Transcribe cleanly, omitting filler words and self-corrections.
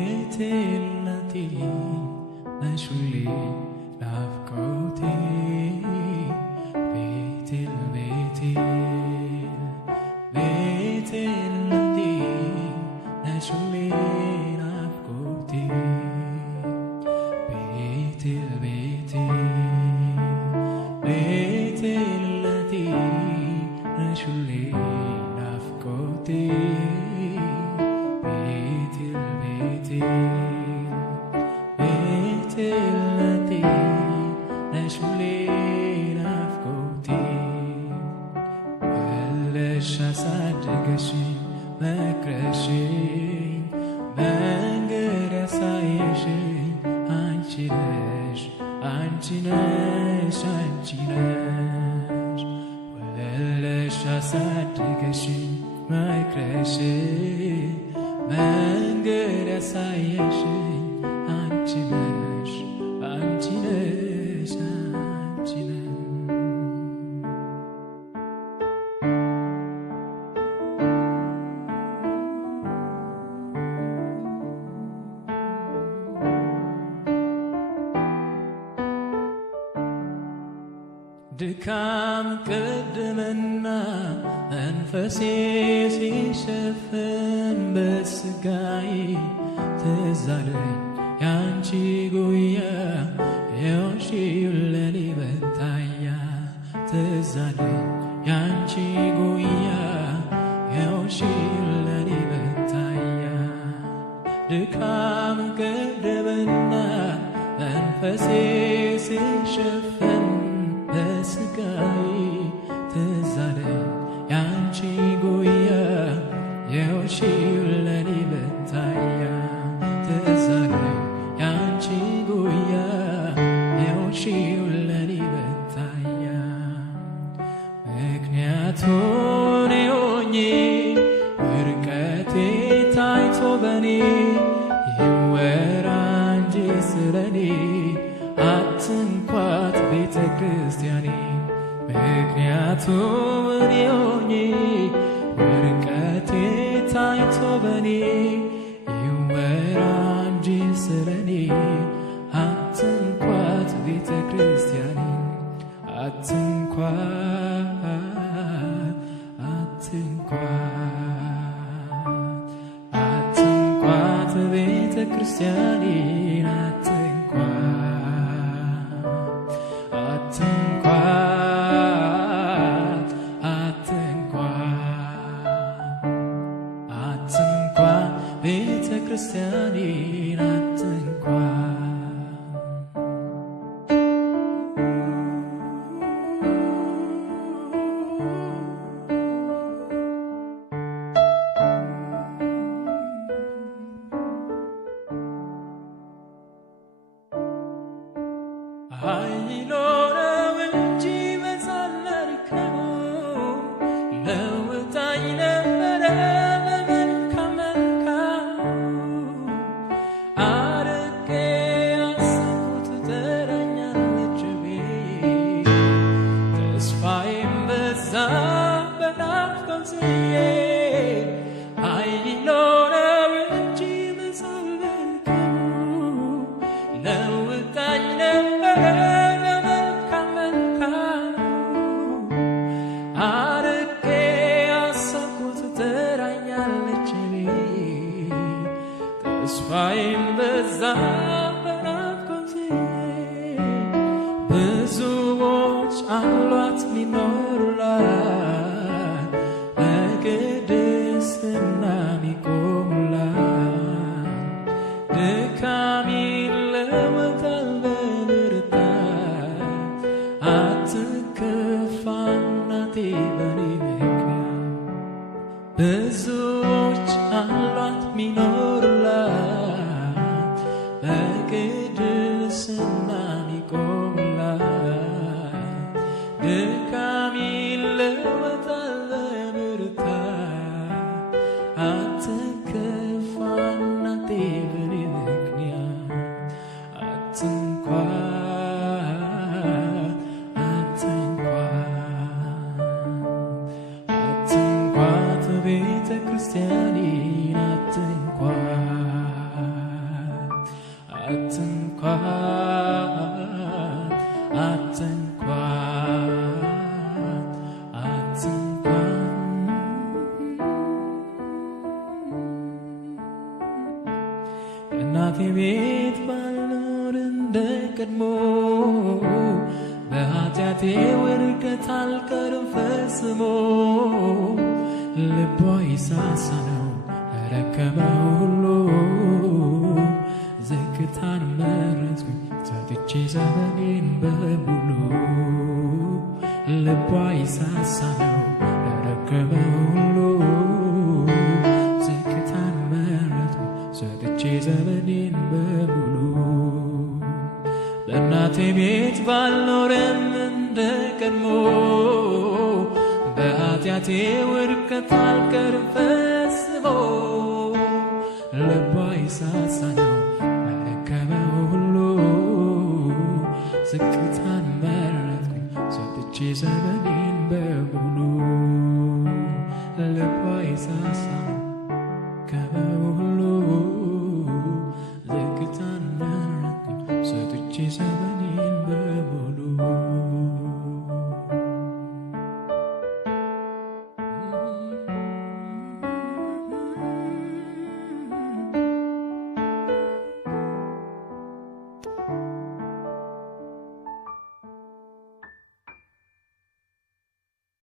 ቤቴልነቴ ነሽ ሁሌ ናፍቆቴ ቤቴል ቤቴልነቴ ነሽ ሁሌ ናፍቆቴ ቤቴል ቤቴልነቴ ነሽ ሁሌ ናፍቆቴ ቤቴልነቴ ነሽ ሁሌ ናፍቆቴ ወልደሽ አሳድገሽኝ መክረሽኝ መንገድ ያሳየሽኝ አንቺ ነሽ ወልደሽ አሳድገሽኝ መክረሽኝ መንገድ ያሳየሽኝ አንቺ ነሽ ድካም ቀደመና መንፈሴ ሲሸፈን በስጋዬ ትዝ አለኝ ያንቺ ጉያ የሆንሽው ለኔ መታያ ትዝ አለኝ ያንቺ ጉያ የሆንሽው ለኔ መታያ ድካም ቀደመና መንፈሴ ሲሸፈን በስጋዬ ትዝ አለኝ ያንቺ ጉያ የሆንሽው ለኔ መታያ ትዝ አለኝ ያንቺ ጉያ የሆንሽው ለኔ መታያ ምክንያቱን ሆኜ ውድቀቴ ታይቶ በኔ ይወራ እንጂ ስለኔ አትንኳት ቤተ ክርስቲያኔ ምክንያቱን ሆኜ ውድቀቴ ታይቶ በኔ ይወራ እንጂ ስለኔ አትንኳት ቤተ ክርስቲያኔ አትንኳት ቤተ ክርስቲያኔ ቤተ ክርስቲያኔን አትንኳት አይኖረው እንጂ መዛል መርከቡ ለውጣኝ ነበረ አይኖረው እንጂ መዛል መርከቡ ለውጣኝ ነበረ በመልካም አርቄ አሰብኩት ትጠራኛለች ተስፋዬም በዛ በናፍቆቴ ብዙዎች አሏት ሚኖሩላት በቅድስና ሚቆሙላት ድካም ይለወጣል በብርታት አትከፋ እናቴ በኔ ምክንያት ብዙዎች አሏት ሚኖሩላት በቅድስና ሚቆሙላት ድካም ይለወጣል በብርታት አትከፋ እናቴ በኔ ምክንያት አትንኳት ቤተ ክርስቲያኔን በእናቴ ቤት ባልኖር እንደ ቀድሞ በኃጢአቴ ውድቀት አልቀርም ፈጽሞ ልቧ ይሳሳ ነው ለደከመው ሁሉ ዝቅታን መረጥኩኝ ሰጥቼ ዘመኔን በሙሉ ልቧ ይሳሳ ነው ለደከመው ሁሉ ዝቅታን መረጥኩኝ ሰጥቼ ዘመኔን በሙሉ በእናቴ ቤት ባልኖርም እንደ ቀድሞ በኃጢአቴ ውድቀት አልቀርም ፈጽሞ ልቧ ይሳሳ ነው ለደከመው ሁሉ ዝቅታን መረጥኩኝ ሰጥቼ ዘመኔን